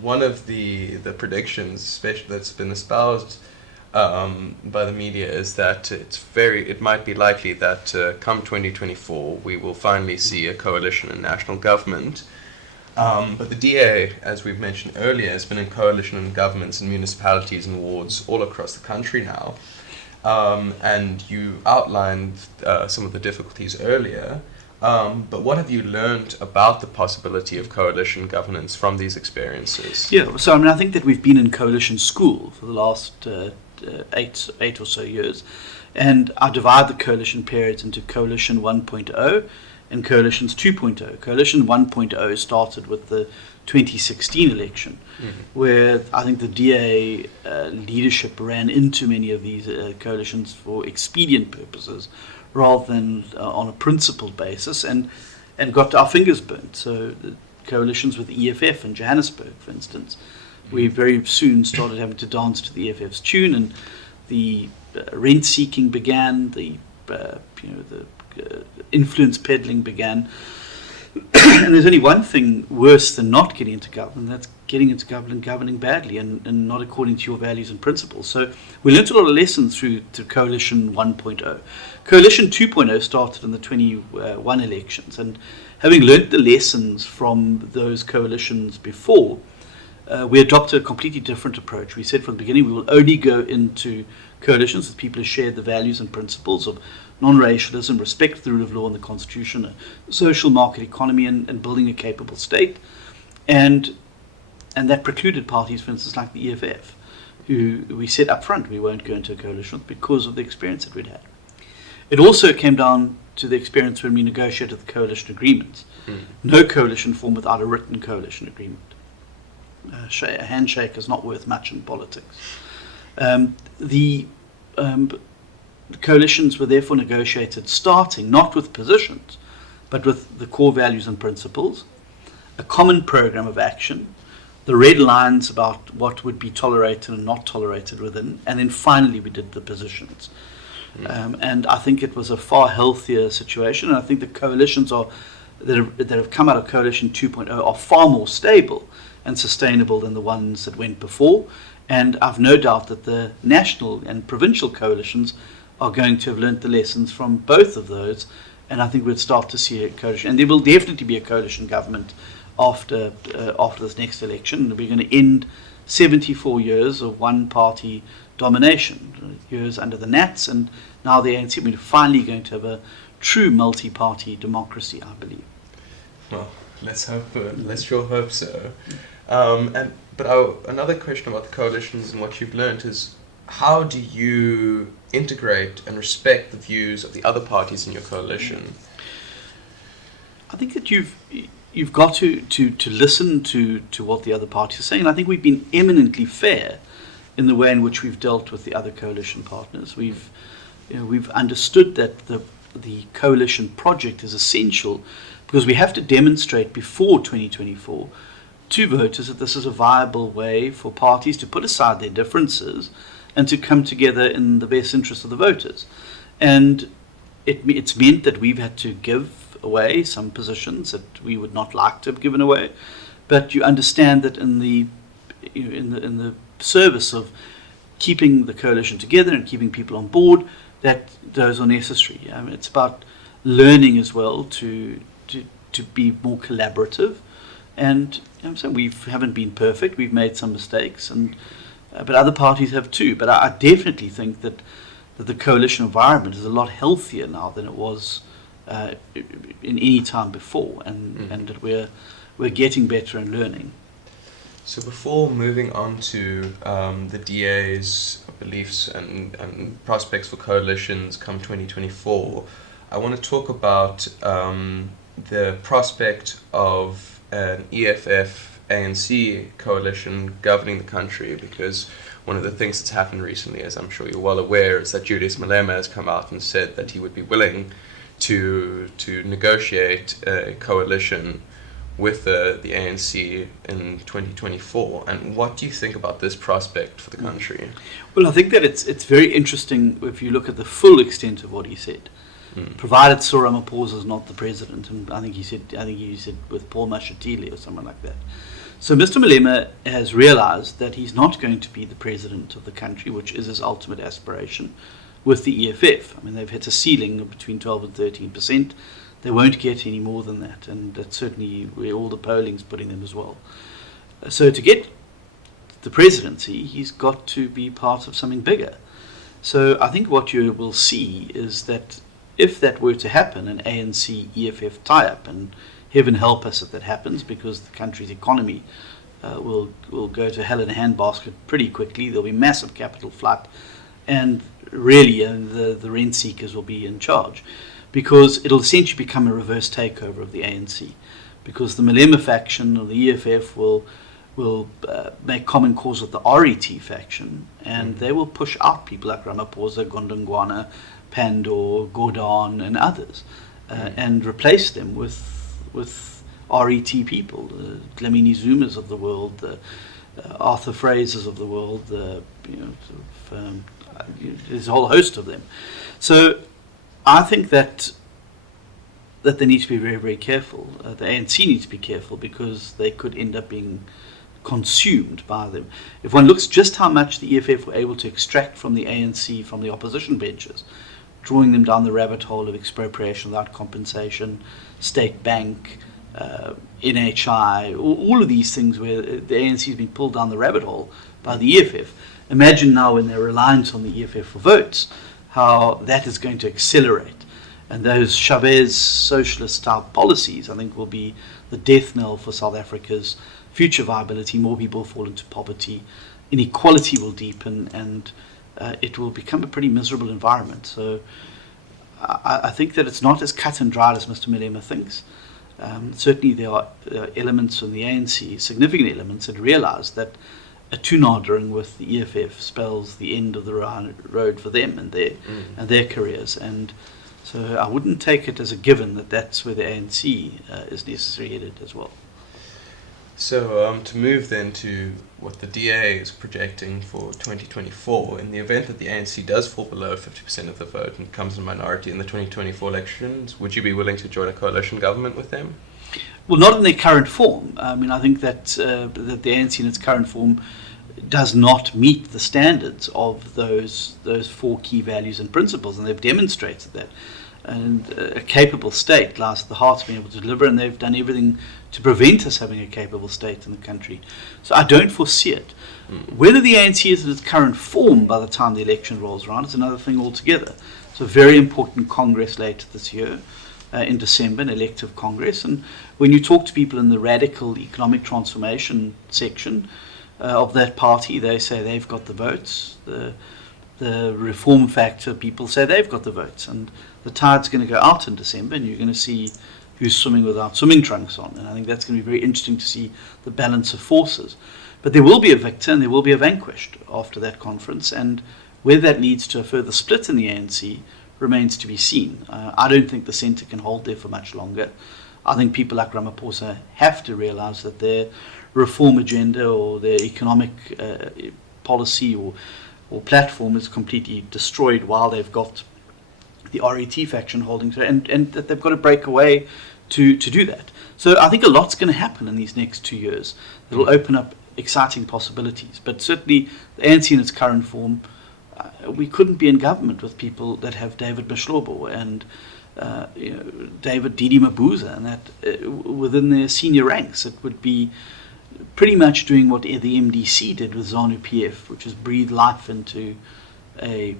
one of the predictions, especially that's been espoused by the media, is that it might be likely that come 2024 we will finally see a coalition in national government. But the DA, as we've mentioned earlier, has been in coalition in governments and municipalities and wards all across the country now. And you outlined some of the difficulties earlier. But what have you learned about the possibility of coalition governance from these experiences? Yeah, so I think that we've been in coalition school for the last 8 or so years, and I divide the coalition periods into coalition 1.0 and coalitions 2.0. Coalition 1.0 started with the 2016 election, where I think the DA leadership ran into many of these coalitions for expedient purposes rather than on a principled basis, and got our fingers burnt. So the coalitions with the EFF in Johannesburg, for instance, we very soon started having to dance to the EFF's tune, and the rent seeking began, the influence peddling began. And there's only one thing worse than not getting into government, that's getting into government and governing badly and not according to your values and principles. So we learned a lot of lessons through Coalition 1.0. Coalition 2.0 started in the 21 elections, and having learned the lessons from those coalitions before, we adopted a completely different approach. We said from the beginning we will only go into coalitions with people who share the values and principles of non-racialism, respect for the rule of law and the Constitution, a social market economy, and building a capable state. And that precluded parties, for instance, like the EFF, who we said up front we won't go into a coalition with because of the experience that we'd had. It also came down to the experience when we negotiated the coalition agreements. No coalition formed without a written coalition agreement. A handshake is not worth much in politics. The coalitions were therefore negotiated starting not with positions, but with the core values and principles, a common program of action, the red lines about what would be tolerated and not tolerated within, and then finally we did the positions. And I think it was a far healthier situation, and I think the coalitions that have come out of Coalition 2.0 are far more stable and sustainable than the ones that went before. And I've no doubt that the national and provincial coalitions are going to have learnt the lessons from both of those, and I think we'll start to see a coalition. And there will definitely be a coalition government after this next election. We're going to end 74 years of one-party domination, years under the Nats, and now the ANC. We're finally going to have a true multi-party democracy, I believe. Well, let's sure hope so. But another question about the coalitions and what you've learned is, how do you integrate and respect the views of the other parties in your coalition? I think that you've got to listen to what the other parties are saying. I think we've been eminently fair in the way in which we've dealt with the other coalition partners. We've understood that the coalition project is essential because we have to demonstrate before 2024 to voters that this is a viable way for parties to put aside their differences and to come together in the best interest of the voters. And it's meant that we've had to give away some positions that we would not like to have given away, but you understand that in the service of keeping the coalition together and keeping people on board, that those are necessary. I mean, it's about learning as well to be more collaborative. And so we haven't been perfect. We've made some mistakes, but other parties have too. But I definitely think that the coalition environment is a lot healthier now than it was in any time before, and that we're getting better and learning. So before moving on to the DA's beliefs and prospects for coalitions come 2024, I want to talk about the prospect of an EFF ANC coalition governing the country, because one of the things that's happened recently, as I'm sure you're well aware, is that Julius Malema has come out and said that he would be willing to negotiate a coalition with the ANC in 2024. And what do you think about this prospect for the country? Well, I think that it's very interesting if you look at the full extent of what he said. Provided Cyril Ramaphosa is not the president, and I think he said with Paul Mashatile or someone like that. So Mr. Malema has realized that he's not going to be the president of the country, which is his ultimate aspiration, with the EFF. I mean, they've hit a ceiling of between 12 and 13%. They won't get any more than that, and that's certainly where all the polling's putting them as well. So to get the presidency, he's got to be part of something bigger. So I think what you will see is that if that were to happen, an ANC-EFF tie-up, and heaven help us if that happens, because the country's economy will go to hell in a handbasket pretty quickly. There'll be massive capital flight, and really the rent seekers will be in charge, because it'll essentially become a reverse takeover of the ANC, because the Malema faction or the EFF will make common cause with the RET faction, and they will push out people like Ramaphosa, Gondongwana, Pandor, Gordon, and others, and replace them with RET people, the Dlamini Zumas of the world, the Arthur Frasers of the world, there's a whole host of them. So I think that they need to be very, very careful. The ANC needs to be careful, because they could end up being consumed by them. If one looks just how much the EFF were able to extract from the ANC, from the opposition benches, drawing them down the rabbit hole of expropriation without compensation, state bank, NHI, all of these things where the ANC has been pulled down the rabbit hole by the EFF. Imagine now, when they're reliant on the EFF for votes, how that is going to accelerate. And those Chavez socialist-style policies, I think, will be the death knell for South Africa's future viability. More people fall into poverty, inequality will deepen, and it will become a pretty miserable environment. So I think that it's not as cut and dried as Mr. Malema thinks. Certainly there are elements in the ANC, significant elements, that realize that a toenadering with the EFF spells the end of the road for them and their careers. And so I wouldn't take it as a given that that's where the ANC is necessarily headed as well. So to move then to what the DA is projecting for 2024, in the event that the ANC does fall below 50% of the vote and becomes a minority in the 2024 elections, would you be willing to join a coalition government with them? Well, not in their current form. I mean, I think that the ANC in its current form does not meet the standards of those four key values and principles, and they've demonstrated that. And a capable state lies at the heart of being able to deliver, and they've done everything to prevent us having a capable state in the country. So I don't foresee it. Whether the ANC is in its current form by the time the election rolls around is another thing altogether. It's a very important Congress later this year, in December, an elective Congress. And when you talk to people in the radical economic transformation section of that party, they say they've got the votes. The reform factor people say they've got the votes. And the tide's going to go out in December, and you're going to see who's swimming without swimming trunks on. And I think that's going to be very interesting to see the balance of forces. But there will be a victor and there will be a vanquished after that conference. And whether that leads to a further split in the ANC remains to be seen. I don't think the centre can hold there for much longer. I think people like Ramaphosa have to realise that their reform agenda or their economic policy or platform is completely destroyed while they've got the RET faction holding to it, and that they've got to break away to do that. So I think a lot's going to happen in these next 2 years that will open up exciting possibilities. But certainly the ANC in its current form, we couldn't be in government with people that have David Mashlobo and David Didi Mabuza, and that within their senior ranks. It would be pretty much doing what the MDC did with ZANU-PF, which is breathe life into a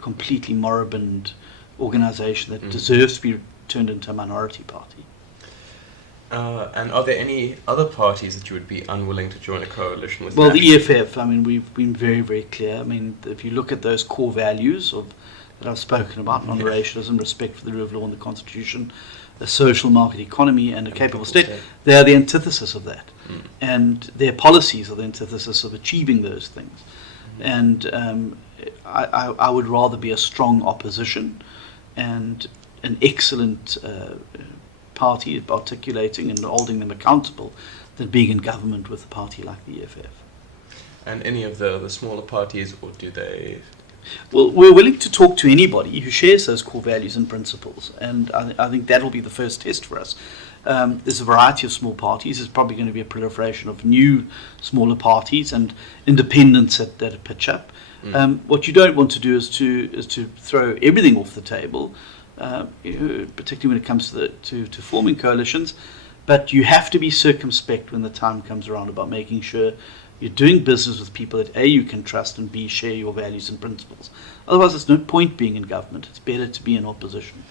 completely moribund organization that deserves to be turned into a minority party. And are there any other parties that you would be unwilling to join a coalition with? Well, the EFF, I mean, we've been very, very clear. I mean, if you look at those core values that I've spoken about, non-racialism, respect for the rule of law and the Constitution, a social market economy, and a capable state, they are the antithesis of that. And their policies are the antithesis of achieving those things. And I would rather be a strong opposition and an excellent party articulating and holding them accountable than being in government with a party like the EFF. And any of the smaller parties, or do they? Well, we're willing to talk to anybody who shares those core values and principles, and I think that'll be the first test for us. There's a variety of small parties. There's probably going to be a proliferation of new, smaller parties and independents that pitch up. What you don't want to do is to throw everything off the table, particularly when it comes to forming coalitions. But you have to be circumspect when the time comes around about making sure you're doing business with people that A, you can trust, and B, share your values and principles. Otherwise, there's no point being in government. It's better to be in opposition.